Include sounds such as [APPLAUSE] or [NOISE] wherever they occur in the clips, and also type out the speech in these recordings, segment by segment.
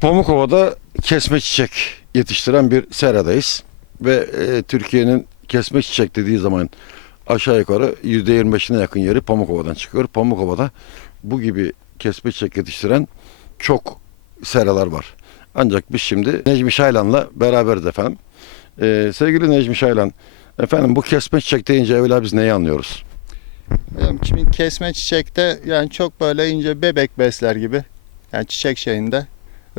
Pamukova'da kesme çiçek yetiştiren bir seradayız. Ve e, Türkiye'nin kesme çiçek dediği zaman aşağı yukarı %25'ine yakın yeri Pamukova'dan çıkıyor. Pamukova'da bu gibi kesme çiçek yetiştiren çok seralar var. Ancak biz şimdi Necmi Şaylan'la beraberiz efendim. E, sevgili Necmi Şaylan, efendim bu kesme çiçek deyince evvela biz neyi anlıyoruz? Hocam Şimdi kesme çiçekte yani çok böyle ince bebek besler gibi. Yani çiçek şeyinde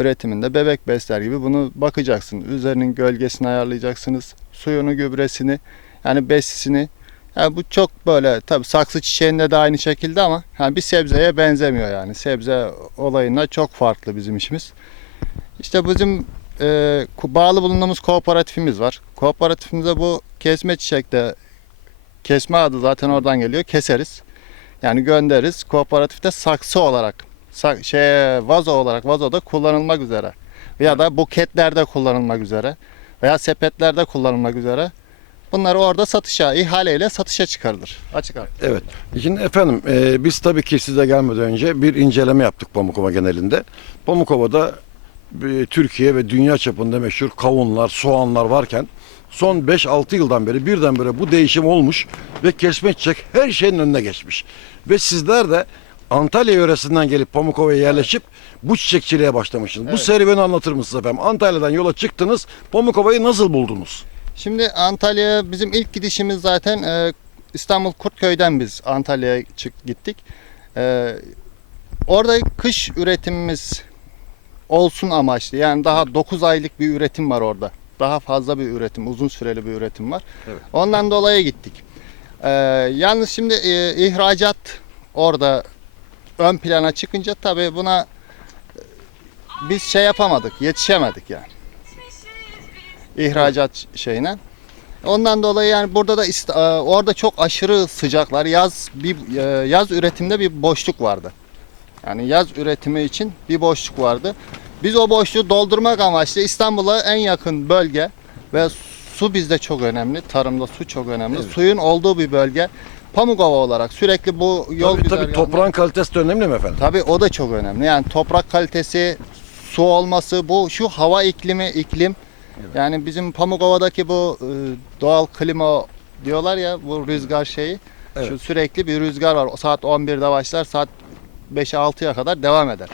üretiminde bebek besler gibi bunu bakacaksın. Üzerinin gölgesini ayarlayacaksınız. Suyunu, gübresini yani besisini. Yani bu çok böyle tabi saksı çiçeğinde de aynı şekilde ama yani bir sebzeye benzemiyor yani. Sebze olayında çok farklı bizim işimiz. İşte bizim e, bağlı bulunduğumuz kooperatifimiz var. Kooperatifimizde bu kesme çiçekte Kesme adı zaten oradan geliyor. Keseriz. Yani göndeririz. Kooperatifte saksı olarak, şey vazo olarak vazoda kullanılmak üzere veya da buketlerde kullanılmak üzere veya sepetlerde kullanılmak üzere bunları orada satışa, ihaleyle satışa çıkarılır. Açık artık. Evet. Şimdi efendim e, biz tabii ki size gelmeden önce bir inceleme yaptık Pamukova genelinde. Pamukova'da e, Türkiye ve dünya çapında meşhur kavunlar, soğanlar varken son 5-6 yıldan beri birdenbire bu değişim olmuş ve kesme çiçek her şeyin önüne geçmiş. Ve sizler de Antalya yöresinden gelip Pamukova'ya yerleşip bu çiçekçiliğe başlamışsınız. Bu serüveni anlatır mısınız efendim? Antalya'dan yola çıktınız. Pamukova'yı nasıl buldunuz? Şimdi Antalya'ya bizim ilk gidişimiz zaten e, İstanbul Kurtköy'den biz Antalya'ya çık gittik. E, orada kış üretimimiz olsun amaçlı. Yani daha 9 aylık bir üretim var orada. Daha fazla bir üretim, uzun süreli bir üretim var. Evet. Ondan dolayı gittik. E, yalnız şimdi e, ihracat orada ön plana çıkınca tabii buna e, biz şey yapamadık, yetişemedik yani ihracat şeyine. Ondan dolayı yani burada da e, orada çok aşırı sıcaklar. Yaz bir e, yaz üretimde bir boşluk vardı. Yani yaz üretimi için bir boşluk vardı. Biz o boşluğu doldurmak amaçlı İstanbul'a en yakın bölge ve su bizde çok önemli. Tarımda su çok önemli. Evet. Suyun olduğu bir bölge. Pamukova olarak sürekli bu yol tabii, tabii güzergahında- toprağın kalitesi de önemli mi efendim? Tabii o da çok önemli. Yani toprak kalitesi, su olması, bu şu hava iklimi, iklim. Yani bizim Pamukova'daki bu e, doğal klima diyorlar ya bu rüzgar şeyi. Şu Evet. sürekli bir rüzgar var. O Saat 11'de başlar, saat 5'e 6'ya kadar devam eder.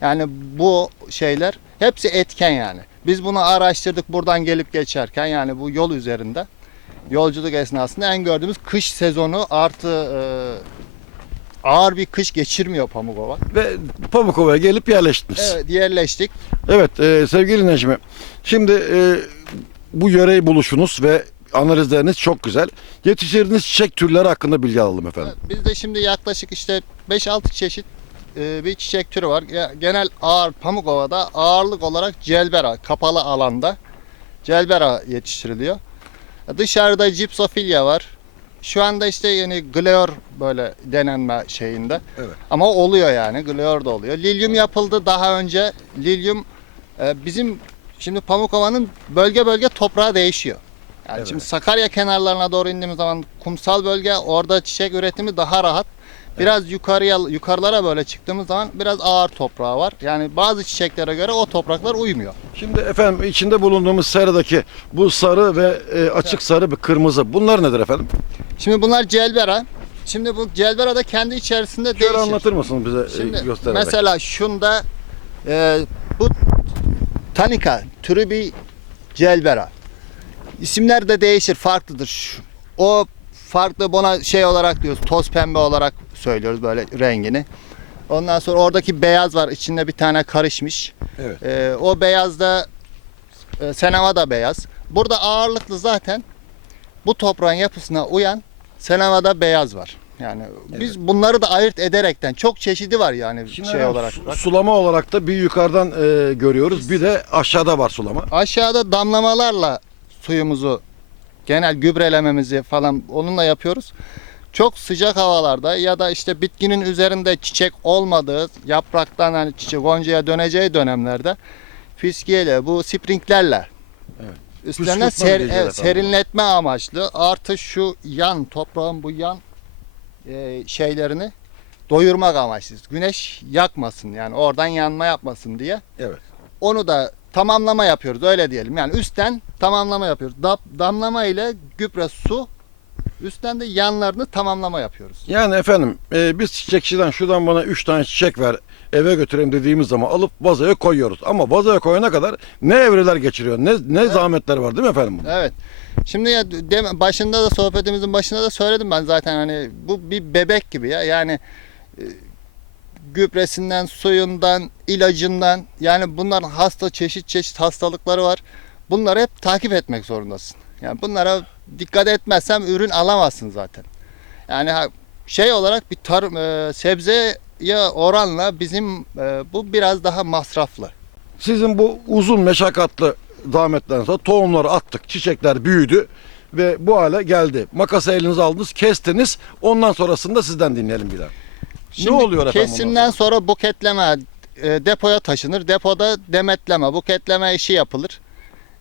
Yani bu şeyler hepsi etken yani. Biz bunu araştırdık buradan gelip geçerken yani bu yol üzerinde yolculuk esnasında en gördüğümüz kış sezonu artı e, ağır bir kış geçirmiyor Pamukova. Ve Pamukova'ya gelip yerleştiniz. Evet yerleştik. Evet e, sevgili Necmi. Şimdi e, bu yöreyi buluşunuz ve analizleriniz çok güzel. Yetiştirdiğiniz çiçek türleri hakkında bilgi alalım efendim. Bizde şimdi yaklaşık işte 5-6 çeşit e, bir çiçek türü var. Genel ağır Pamukova'da ağırlık olarak celbera kapalı alanda celbera yetiştiriliyor. Dışarıda Gypsophilya var. Şu anda işte yeni Gleor böyle denenme şeyinde. Evet. Ama oluyor yani. Gleor da oluyor. Lilyum yapıldı daha önce. Lilyum e, bizim şimdi Pamukova'nın bölge bölge toprağı değişiyor. Yani Evet. şimdi Sakarya kenarlarına doğru indiğimiz zaman kumsal bölge orada çiçek üretimi daha rahat. Biraz yukarıya yukarılara böyle çıktığımız zaman biraz ağır toprağı var. Yani bazı çiçeklere göre o topraklar uymuyor. Şimdi efendim içinde bulunduğumuz seradaki bu sarı ve e, açık sarı ve kırmızı bunlar nedir efendim? Şimdi bunlar celbera. Şimdi bu celbera da kendi içerisinde Şöyle değişir. anlatır mısınız bize e, Şimdi göstererek? mesela şunda e, bu tanika türü bir celbera. İsimler de değişir, farklıdır. O farklı buna şey olarak diyoruz, toz pembe olarak söylüyoruz böyle rengini. Ondan sonra oradaki beyaz var, içinde bir tane karışmış. Evet. E, o beyaz da e, senava da beyaz. Burada ağırlıklı zaten bu toprağın yapısına uyan senavada beyaz var. Yani biz bunları da ayırt ederekten çok çeşidi var yani Şimdi şey olarak. su- sulama olarak da bir yukarıdan e, görüyoruz. Bir de aşağıda var sulama. Aşağıda damlamalarla suyumuzu genel gübrelememizi falan onunla yapıyoruz. Çok sıcak havalarda ya da işte bitkinin üzerinde çiçek olmadığı yapraktan hani çiçek goncaya döneceği dönemlerde fiskiyeyle bu sprinklerle Evet. üstlerine ser- evet, serinletme amaçlı artı şu yan toprağın bu yan e, şeylerini doyurmak amaçlı. Güneş yakmasın yani oradan yanma yapmasın diye Evet. onu da tamamlama yapıyoruz öyle diyelim. Yani üstten tamamlama yapıyoruz. Da- damlama ile gübre su üstten de yanlarını tamamlama yapıyoruz. Yani efendim e, biz çiçekçiden şuradan bana 3 tane çiçek ver eve götüreyim dediğimiz zaman alıp vazoya koyuyoruz. Ama vazoya koyana kadar ne evreler geçiriyor ne ne zahmetler var değil mi efendim? bunun? Evet. Şimdi ya başında da sohbetimizin başında da söyledim ben zaten hani bu bir bebek gibi ya. Yani e, gübresinden, suyundan, ilacından yani bunların hasta çeşit çeşit hastalıkları var. Bunları hep takip etmek zorundasın. Yani bunlara dikkat etmezsem ürün alamazsın zaten. Yani şey olarak bir tarım e, sebzeye oranla bizim e, bu biraz daha masraflı. Sizin bu uzun meşakkatli zahmetten sonra tohumları attık, çiçekler büyüdü ve bu hale geldi. Makası elinize aldınız, kestiniz. Ondan sonrasında sizden dinleyelim daha. Şimdi oluyor efendim Kesimden sonra buketleme e, depoya taşınır. Depoda demetleme, buketleme işi yapılır.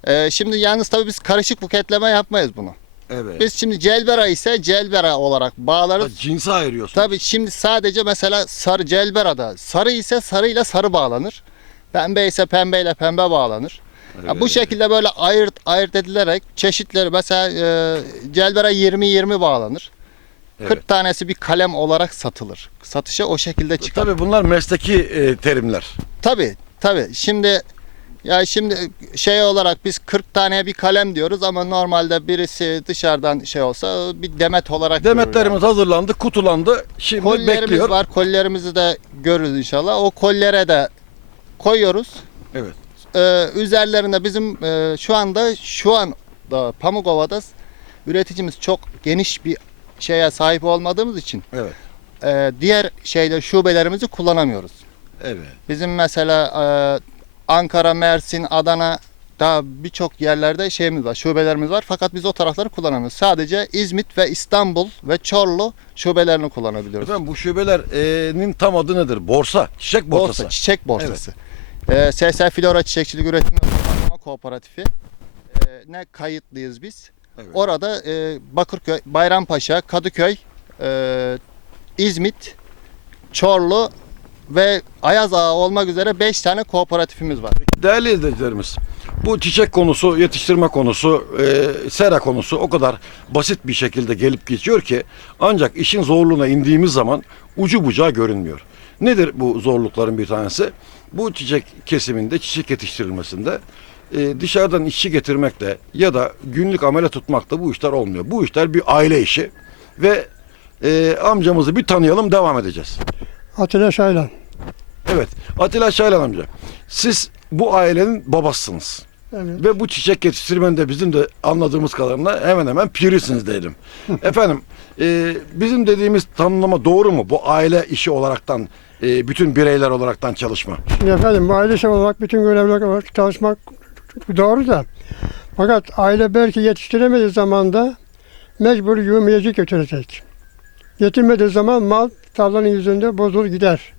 E, şimdi yalnız tabii biz karışık buketleme yapmayız bunu. Evet. Biz şimdi celbera ise celbera olarak bağlarız. cinsi ayırıyorsunuz. Tabii şimdi sadece mesela sarı celberada sarı ise sarıyla sarı bağlanır. Pembe ise pembeyle pembe bağlanır. Ya bu şekilde böyle ayırt ayırt edilerek çeşitleri mesela e, celbera 20-20 bağlanır. 40 Evet. tanesi bir kalem olarak satılır. Satışa o şekilde çıkar. Tabii bunlar mesleki e, terimler. Tabii tabii. Şimdi ya şimdi şey olarak biz 40 tane bir kalem diyoruz ama normalde birisi dışarıdan şey olsa bir demet olarak Demetlerimiz hazırlandı, kutulandı. Şimdi yani. Kollerimiz bekliyor. var. Kollerimizi de görürüz inşallah. O kollere de koyuyoruz. Evet. Ee, üzerlerinde bizim e, şu anda şu an da Pamukova'da üreticimiz çok geniş bir şeye sahip olmadığımız için Evet. e, diğer şeyde şubelerimizi kullanamıyoruz. Evet. Bizim mesela e, Ankara, Mersin, Adana daha birçok yerlerde şeyimiz var, şubelerimiz var. Fakat biz o tarafları kullanamıyoruz. Sadece İzmit ve İstanbul ve Çorlu şubelerini kullanabiliyoruz. Efendim bu şubelerinin tam adı nedir? Borsa, çiçek borsası. Borsa, çiçek borsası. Ee, SS Flora Çiçekçilik Üretim ve Pazarlama Kooperatifi. Ee, ne kayıtlıyız biz. Evet. Orada e, Bakırköy, Bayrampaşa, Kadıköy, e, İzmit, Çorlu ve Ayaz Ağa olmak üzere 5 tane kooperatifimiz var. Değerli izleyicilerimiz, bu çiçek konusu, yetiştirme konusu, e, sera konusu o kadar basit bir şekilde gelip geçiyor ki ancak işin zorluğuna indiğimiz zaman ucu bucağı görünmüyor. Nedir bu zorlukların bir tanesi? Bu çiçek kesiminde, çiçek yetiştirilmesinde e, dışarıdan işçi getirmekle ya da günlük amele tutmakla bu işler olmuyor. Bu işler bir aile işi ve e, amcamızı bir tanıyalım devam edeceğiz. Atilla Şaylan. Evet Atilla Şaylan amca siz bu ailenin babasısınız. Evet. Ve bu çiçek yetiştirmenin de bizim de anladığımız kadarıyla hemen hemen pirisiniz diyelim. [LAUGHS] Efendim e, bizim dediğimiz tanımlama doğru mu? Bu aile işi olaraktan e, bütün bireyler olaraktan çalışma. Şimdi efendim bu aile işi olarak bütün görevler olarak çalışmak doğru da fakat aile belki yetiştiremediği zaman da mecbur yövmeyecek götürecek. Getirmediği zaman mal tarlanın yüzünde bozulur gider.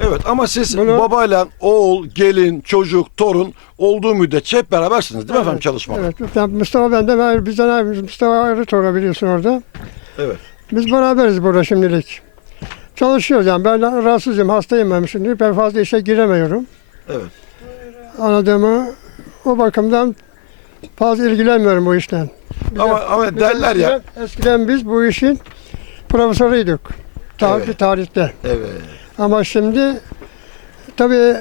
Evet ama siz Bunu- babayla oğul, gelin, çocuk, torun olduğu müddetçe hep berabersiniz değil mi efendim çalışmada? Evet. Yani Mustafa benden ayrı, bizden ayrı, Mustafa ayrı sonra biliyorsun orada. Evet. Biz beraberiz burada şimdilik. Çalışıyoruz yani ben rahatsızım, hastayım ben şimdi. Ben fazla işe giremiyorum. Evet. Anladığımı o bakımdan fazla ilgilenmiyorum bu işten. Ama ama derler ya. Eskiden, eskiden biz bu işin profesörüydük. Tarih, Evet. Tarihte. Evet. Ama şimdi tabii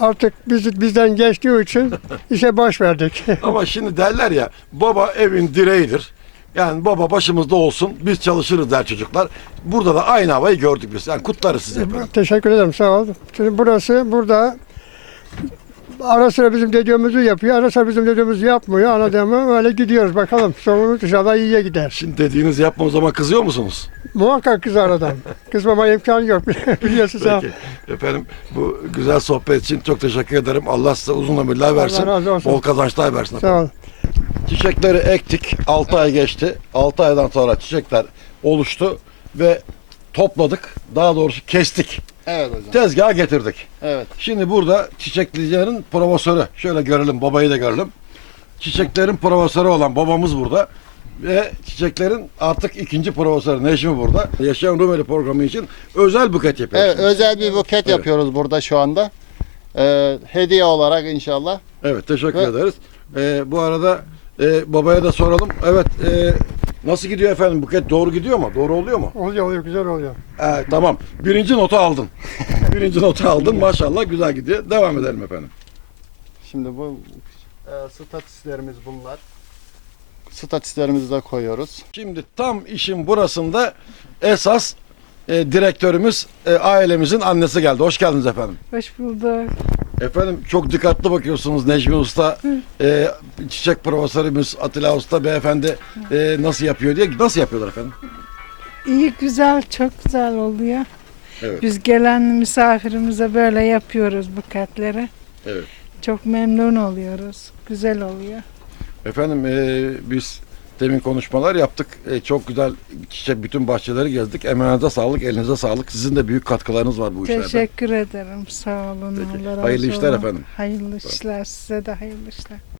artık biz, bizden geçtiği için [LAUGHS] işe baş verdik. [LAUGHS] Ama şimdi derler ya baba evin direğidir. Yani baba başımızda olsun biz çalışırız der çocuklar. Burada da aynı havayı gördük biz. Yani kutlarız efendim. Teşekkür ederim sağ ol. Şimdi burası burada ara sıra bizim dediğimizi yapıyor. Ara sıra bizim dediğimizi yapmıyor. Anladığımı öyle gidiyoruz bakalım. Sonumuz inşallah iyiye gider. Şimdi dediğiniz yapma o zaman kızıyor musunuz? Muhakkak kızar adam. [LAUGHS] Kızmama imkanı yok. [LAUGHS] Biliyorsun sen. Peki. Efendim bu güzel sohbet için çok teşekkür ederim. Allah size uzun ömürler versin. Allah razı olsun. Bol kazançlar versin. Sağ ol. Çiçekleri ektik. 6 ay geçti. 6 aydan sonra çiçekler oluştu ve topladık. Daha doğrusu kestik. Evet hocam. Tezgaha getirdik. Evet. Şimdi burada çiçeklicilerin profesörü. Şöyle görelim, babayı da görelim. Çiçeklerin profesörü olan babamız burada. Ve çiçeklerin artık ikinci profesörü Necmi burada. Yaşayan Rumeli programı için özel buket yapıyoruz. Evet, özel bir buket yapıyoruz burada şu anda. e, hediye olarak inşallah. Evet teşekkür Ve- ederiz. Ee, bu arada e, babaya da soralım. Evet e, nasıl gidiyor efendim buket doğru gidiyor mu? Doğru oluyor mu? Oluyor oluyor güzel oluyor. Ee, tamam. Birinci notu aldın. [LAUGHS] Birinci notu aldın. Maşallah güzel gidiyor. Devam edelim efendim. Şimdi bu e, statislerimiz bunlar. Statislerimizi de koyuyoruz. Şimdi tam işin burasında esas e, direktörümüz e, ailemizin annesi geldi. Hoş geldiniz efendim. Hoş bulduk. Efendim çok dikkatli bakıyorsunuz Necmi Usta, e, çiçek profesörümüz Atilla Usta beyefendi e, nasıl yapıyor diye. Nasıl yapıyorlar efendim? İyi güzel, çok güzel oluyor. Evet. Biz gelen misafirimize böyle yapıyoruz buketleri. Evet. Çok memnun oluyoruz. Güzel oluyor. Efendim e, biz demin konuşmalar yaptık. E, çok güzel çiçek bütün bahçeleri gezdik. Emeğinize sağlık, elinize sağlık. Sizin de büyük katkılarınız var bu işlerde. Teşekkür ederim. Sağ olun. Peki. Allah razı Hayırlı işler olsun. efendim. Hayırlı işler. Size de hayırlı işler.